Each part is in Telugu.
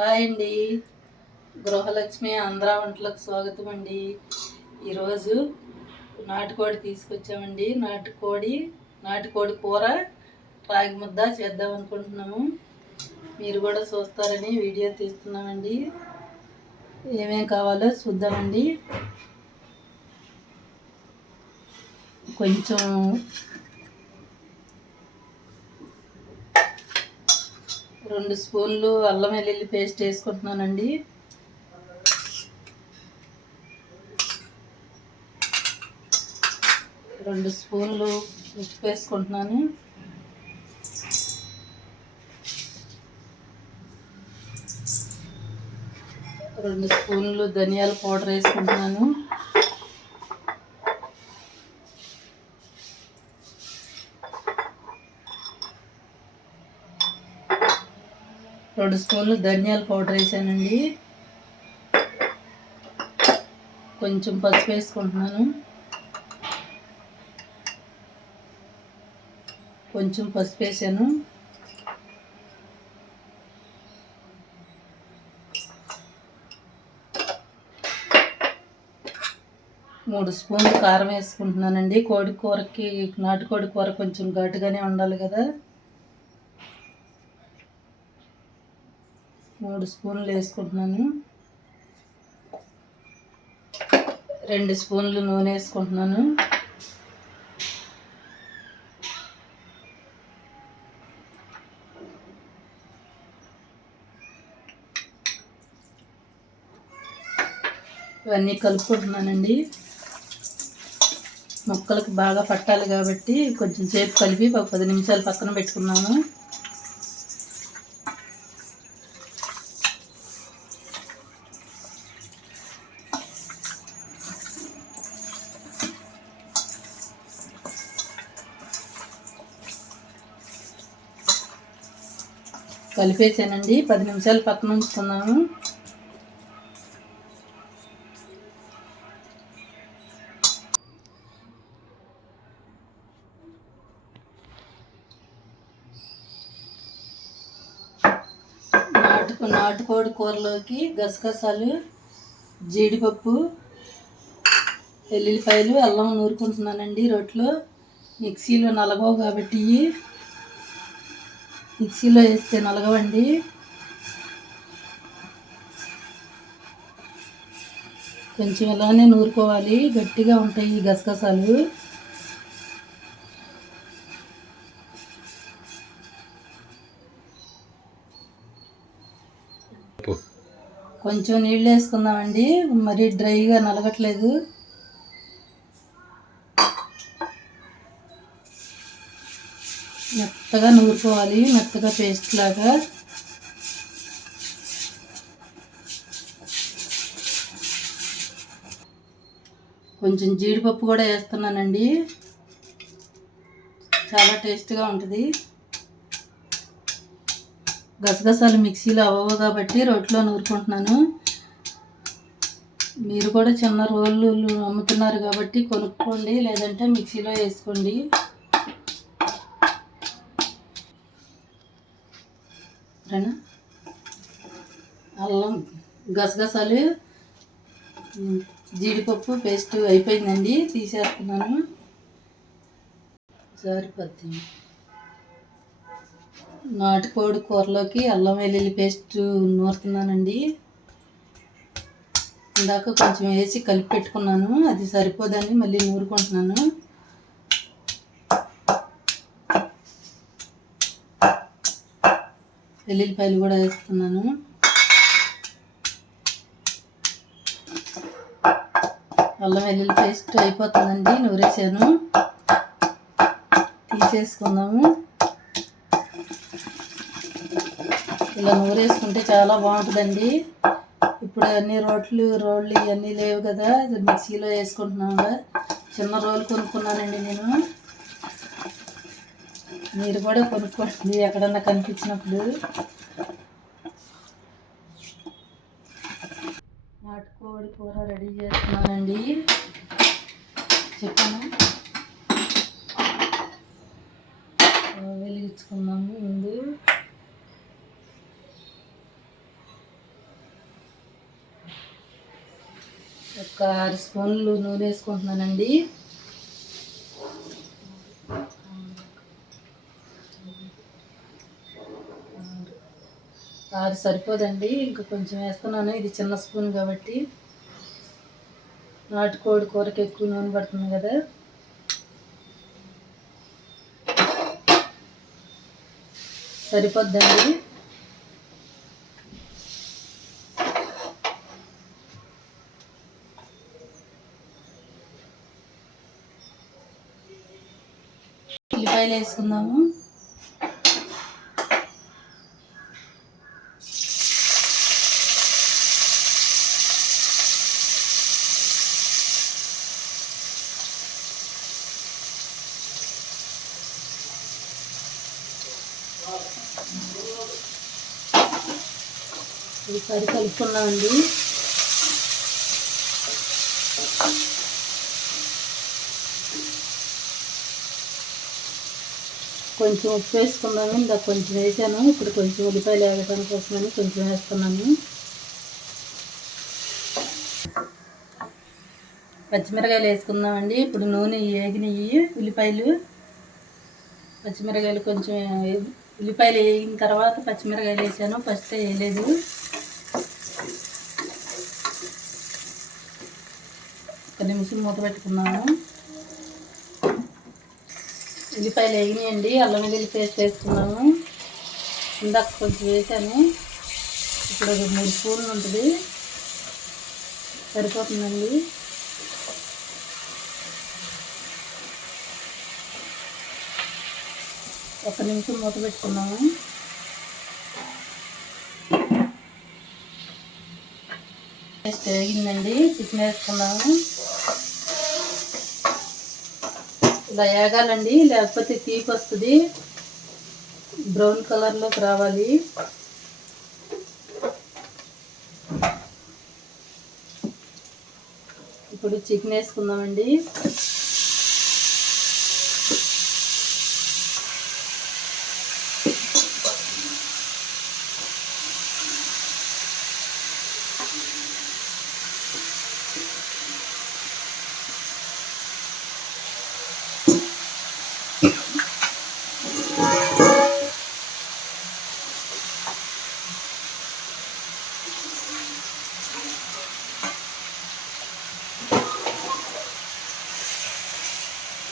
హాయ్ అండి. గృహలక్ష్మి ఆంధ్ర వంటలకు స్వాగతం అండి. ఈరోజు నాటుకోడి తీసుకొచ్చామండి. నాటుకోడి నాటుకోడి కూర రాగి ముద్ద చేద్దాం అనుకుంటున్నాము. మీరు కూడా చూస్తారని వీడియో తీస్తున్నామండి. ఏమేం కావాలో చూద్దామండి. కొంచెం రెండు స్పూన్లు అల్లం వెల్లుల్లి పేస్ట్ వేసుకుంటున్నానండి. రెండు స్పూన్లు ఉప్పు వేసుకుంటున్నాను. రెండు స్పూన్లు ధనియాల పౌడర్ వేసుకుంటున్నాను. రెండు స్పూన్లు ధనియాల పౌడర్ వేసానండి. కొంచెం పసుపు వేసుకుంటున్నాను. కొంచెం పసుపు వేసాను. మూడు స్పూన్లు కారం వేసుకుంటున్నానండి. కోడి కూరకి నాటుకోడి కూర కొంచెం ఘాటుగానే ఉండాలి కదా. మూడు స్పూన్లు వేసుకుంటున్నాను. రెండు స్పూన్లు నూనె వేసుకుంటున్నాను. ఇవన్నీ కలుపుకుంటున్నానండి. మొక్కలకు బాగా పట్టాలి కాబట్టి కొంచెం సేపు కలిపి ఒక పది నిమిషాలు పక్కన పెట్టుకున్నాము కలిపేసానండి. పది నిమిషాలు పక్కన ఉంచుకున్నాము నాటుకు నాటుకోడి కూరలోకి గసగసాలు జీడిపప్పు వెల్లుల్లిపాయలు అల్లం నూరుకుంటున్నానండి రొట్టెలో మిక్సీలో నలగవు కాబట్టి మిక్సీలో వేస్తే నలగవండి. కొంచెం ఇలానే నూరుకోవాలి. గట్టిగా ఉంటాయి ఈ గసగసాలు. కొంచెం నీళ్ళు వేసుకుందామండి. మరీ డ్రైగా నలగట్లేదు. మెత్తగా నూరుకోవాలి మెత్తగా పేస్ట్ లాగా. కొంచెం జీడిపప్పు కూడా వేస్తున్నానండి. చాలా టేస్ట్గా ఉంటుంది. గసగసాలు మిక్సీలో అవ్వవు కాబట్టి రొట్టెలో నూరుకుంటున్నాను. మీరు కూడా చిన్న రోళ్ళు అమ్ముతున్నారు కాబట్టి కొనుక్కోండి లేదంటే మిక్సీలో వేసుకోండి. సరేనా అల్లం గసగసాలు జీడిపప్పు పేస్ట్ అయిపోయిందండి తీసేస్తున్నాను. సరిపోద్ది. నాటుకోడి కూరలోకి అల్లం వెల్లుల్లి పేస్ట్ నూరుతున్నానండి. ఇందాక కొంచెం వేసి కలిపి పెట్టుకున్నాను అది సరిపోదని మళ్ళీ నూరుకుంటున్నాను. వెల్లుల్లిపాయలు కూడా వేస్తున్నాను అల్లం వెల్లుల్లి పేస్ట్ అయిపోతుందండి నూరేసాను. తీసేసుకుందాము. ఇలా నూరేసుకుంటే చాలా బాగుంటుందండి. ఇప్పుడు అన్ని రోట్లు రోళ్ళు ఇవన్నీ లేవు కదా మిక్సీలో వేసుకుంటున్నాము చిన్న రోలు కొనుక్కున్నానండి నేను. మీరు కూడా కొనుక్కోండి. ఎక్కడన్నా కనిపించినప్పుడు. నాటుకోడి కూర రెడీ చేస్తున్నానండి. చికెన్ వెలిగించుకున్నాము ముందు. ఒక అర స్పూన్లు నూనె వేసుకుంటున్నానండి. మరి సరిపోదండి. ఇంకా కొంచెం వేస్తున్నాను. ఇది చిన్న స్పూన్ కాబట్టి. నాటుకోడి కూరకి ఎక్కువ నూనె పడుతుంది కదా. సరిపోద్దండి. ఉల్లిపాయలు వేసుకుందాము. ఒకసారి కలుపుకున్నామండి కొంచెం ఉప్పు వేసుకున్నాము ఇందాక కొంచెం వేసాను. ఇప్పుడు కొంచెం ఉల్లిపాయలు వేగడానికి కోసమని కొంచెం వేస్తున్నాము పచ్చిమిరకాయలు వేసుకుందామండి. ఇప్పుడు నూనె వేగినవి ఉల్లిపాయలు. పచ్చిమిరకాయలు కొంచెం ఉల్లిపాయలు వేగిన తర్వాత పచ్చిమిరకాయలు వేసాను. ఫస్ట్ వేయలేదు. నిమిషం మూత పెట్టుకున్నాను. ఉల్లిపాయలు వేగినాయండి అల్లం వెల్లుల్లి పేస్ట్ వేసుకున్నాము ఇందాక కొంచెం వేసాను. ఇప్పుడు ఒక మూడు స్పూన్లు ఉంటుంది. సరిపోతుందండి. ఒక నిమిషం మూత పెట్టుకున్నాము పేస్ట్ వేగిందండి. చికెన్ వేసుకున్నాము ఇలా ఏగాలండి లేకపోతే తీపి వస్తుంది. బ్రౌన్ కలర్లోకి రావాలి. ఇప్పుడు చికెన్ వేసుకుందామండి.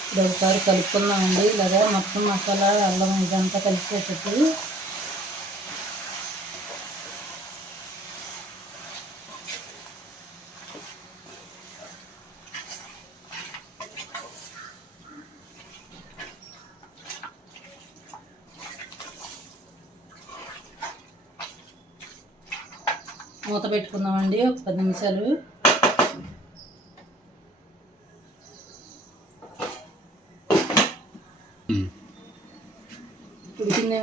ఇప్పుడు ఒకసారి కలుపుకుందామండి. ఇలాగా మొత్తం మసాలా అల్లం ఇదంతా కలిసిపోతుంది మూత పెట్టుకుందామండి. ఒక పది నిమిషాలు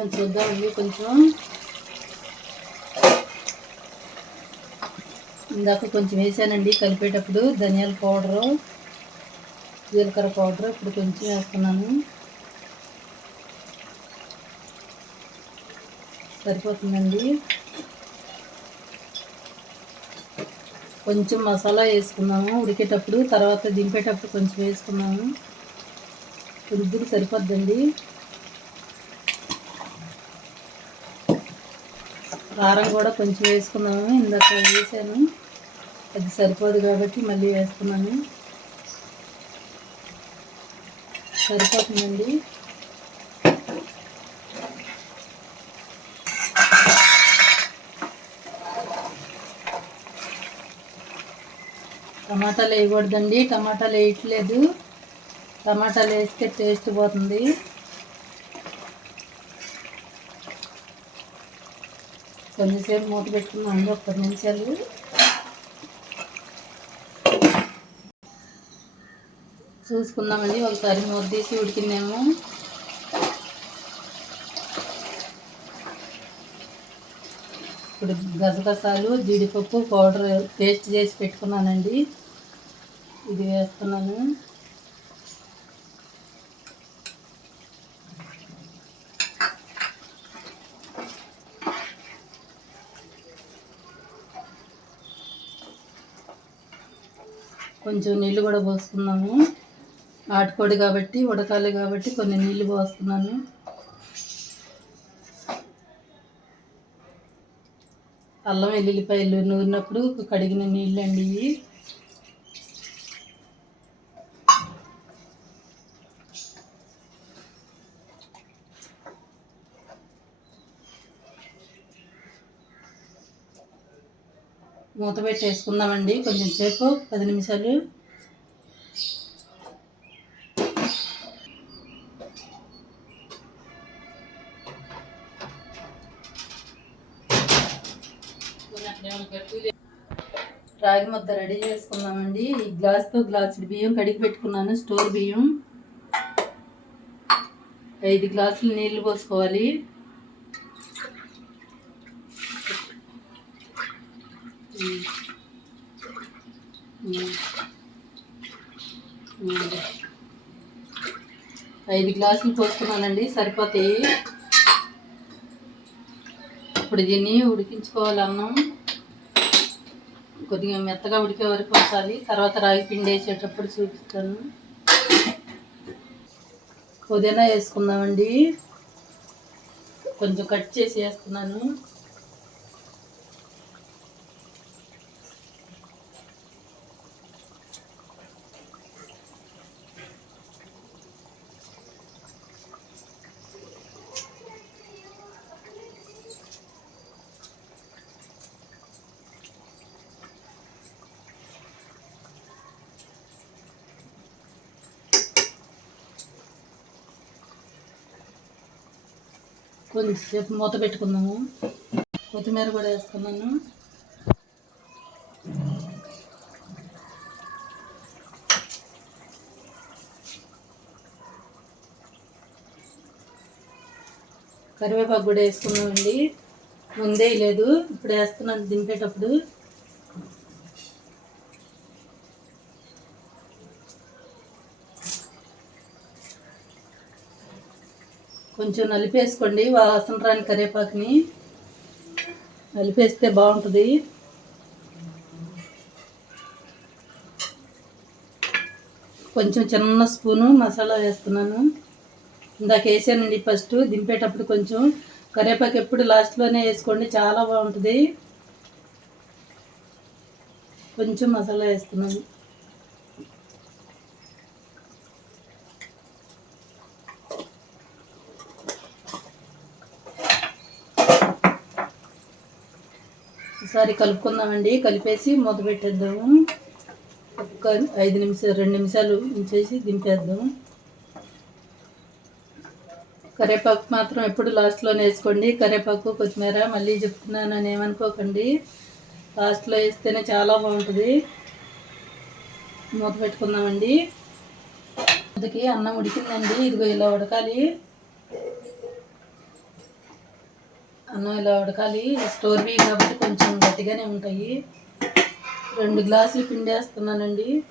ఉడికిందేమో చూద్దామండి కొంచెం. ఇందాక కొంచెం వేసానండి కలిపేటప్పుడు ధనియాల పౌడరు జీలకర్ర పౌడర్ ఇప్పుడు కొంచెం వేస్తున్నాను. సరిపోతుందండి. కొంచెం మసాలా వేసుకున్నాము ఉడికేటప్పుడు తర్వాత దింపేటప్పుడు కొంచెం వేసుకున్నాము. ఉడికి సరిపోద్దండి. కారం కూడా కొంచెం వేసుకున్నాము ఇందాక వేసాను. అది సరిపోదు కాబట్టి మళ్ళీ వేసుకున్నాను సరిపోతుందండి. టమాటాలు వేయకూడదండి. టమాటాలు వేయట్లేదు. టమాటాలు వేస్తే టేస్ట్ పోతుంది. కొంచెంసేపు మూత పెట్టుకున్నాను ఒక పది నిమిషాలు చూసుకుందామండి. ఒకసారి మూత తీసి ఉడికిందేమో. ఇప్పుడు గసగసాలు జీడిపప్పు పౌడర్ పేస్ట్ చేసి పెట్టుకున్నానండి. ఇది వేస్తున్నాను. కొంచెం నీళ్ళు కూడా పోసుకున్నాము ఆటుకోడి కాబట్టి ఉడకాలి కాబట్టి కొన్ని నీళ్ళు పోస్తున్నాను. అల్లం వెల్లుల్లిపాయలు నూరినప్పుడు కడిగిన నీళ్ళు అండి మూత పెట్టి వేసుకుందామండి. కొంచెం సేపు పది నిమిషాలు. రాగి ముద్ద రెడీ చేసుకున్నామండి ఈ గ్లాస్తో గ్లాసుడు బియ్యం కడిగి పెట్టుకున్నాను స్టోర్ బియ్యం. ఐదు గ్లాసులు నీళ్ళు పోసుకోవాలి. ఐదు గ్లాసులు పోసుకున్నానండి సరిపోతాయి ఇప్పుడు దీన్ని ఉడికించుకోవాలి అన్నం. కొద్దిగా మెత్తగా ఉడికే వరకు ఉంచాలి. తర్వాత రాగి పిండి వేసేటప్పుడు చూపిస్తాను. పుదీనా వేసుకుందామండి. కొంచెం కట్ చేసి వేసుకున్నాను కొంచెంసేపు మూత పెట్టుకున్నాము కొత్తిమీర కూడా వేసుకున్నాను. కరివేపాకు కూడా వేసుకున్నామండి. ముందే లేదు. ఇప్పుడు వేస్తున్నాను దింపేటప్పుడు. కొంచెం నలిపేసుకోండి వాసన రాని కరివేపాకుని. నలిపేస్తే బాగుంటుంది. కొంచెం చిన్న స్పూను మసాలా వేస్తున్నాను. ఇందాక వేసానండి ఫస్ట్ దింపేటప్పుడు కొంచెం. కరివేపాకు ఎప్పుడు లాస్ట్లోనే వేసుకోండి చాలా బాగుంటుంది. కొంచెం మసాలా వేస్తున్నాను. ఒకసారి కలుపుకుందామండి. కలిపేసి మూత పెట్టేద్దాము. ఒక ఐదు నిమిషాలు రెండు నిమిషాలు ఉంచేసి దింపేద్దాం కరివేపాకు మాత్రం ఎప్పుడు లాస్ట్లోనే వేసుకోండి. కరివేపాకు కొత్తిమీర మళ్ళీ చెప్తున్నాను అని ఏమనుకోకండి. లాస్ట్లో వేస్తేనే చాలా బాగుంటుంది. మూత పెట్టుకుందామండి. అందుకే అన్నం ఉడికిందండి. ఇదిగో ఇలా ఉడకాలి. అన్నం ఇలా ఉడకాలి. స్టోర్ బీ కాబట్టి కొంచెం గట్టిగానే ఉంటాయి. రెండు గ్లాసులు పిండి వేస్తున్నానండి.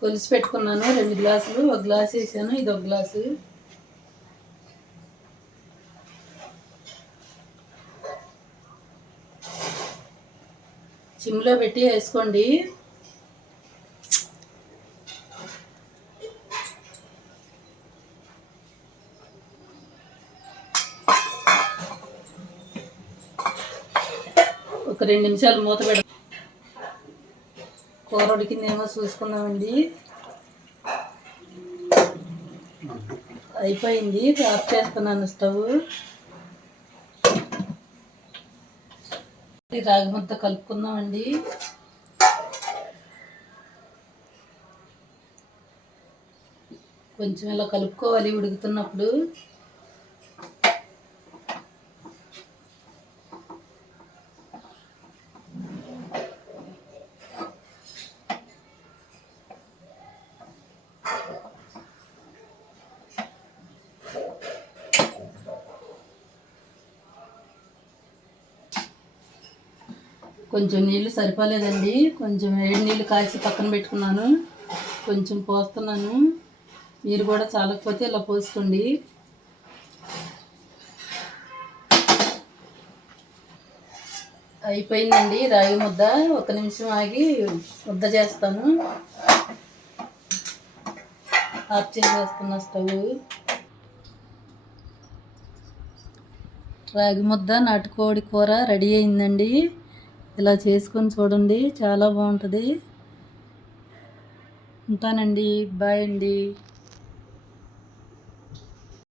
కొలిసి పెట్టుకున్నాను. రెండు గ్లాసులు. ఒక గ్లాస్ వేసాను. ఇది ఒక గ్లాసు. సిమ్లో పెట్టి వేసుకోండి. ఒక రెండు నిమిషాలు మూత పెడ కూర ఉడికిందేమో చూసుకుందామండి. అయిపోయింది ఆఫ్ చేస్తున్నాను స్టవ్. రాగి కలుపుకుందామండి. కొంచెం ఇలా కలుపుకోవాలి ఉడుకుతున్నప్పుడు. కొంచెం నీళ్ళు సరిపోలేదండి. కొంచెం వేడి నీళ్ళు కాచి పక్కన పెట్టుకున్నాను. కొంచెం పోస్తున్నాను. మీరు కూడా చాలకపోతే ఇలా పోసుకోండి. అయిపోయిందండి రాగి ముద్ద. ఒక నిమిషం ఆగి ముద్ద చేస్తాను. ఆఫ్ చేసేస్తున్నా స్టవ్. రాగి ముద్ద నాటుకోడి కూర రెడీ అయిందండి. ఇలా చేసుకొని చూడండి చాలా బాగుంటుంది. ఉంటానండి బాయ్ అండి.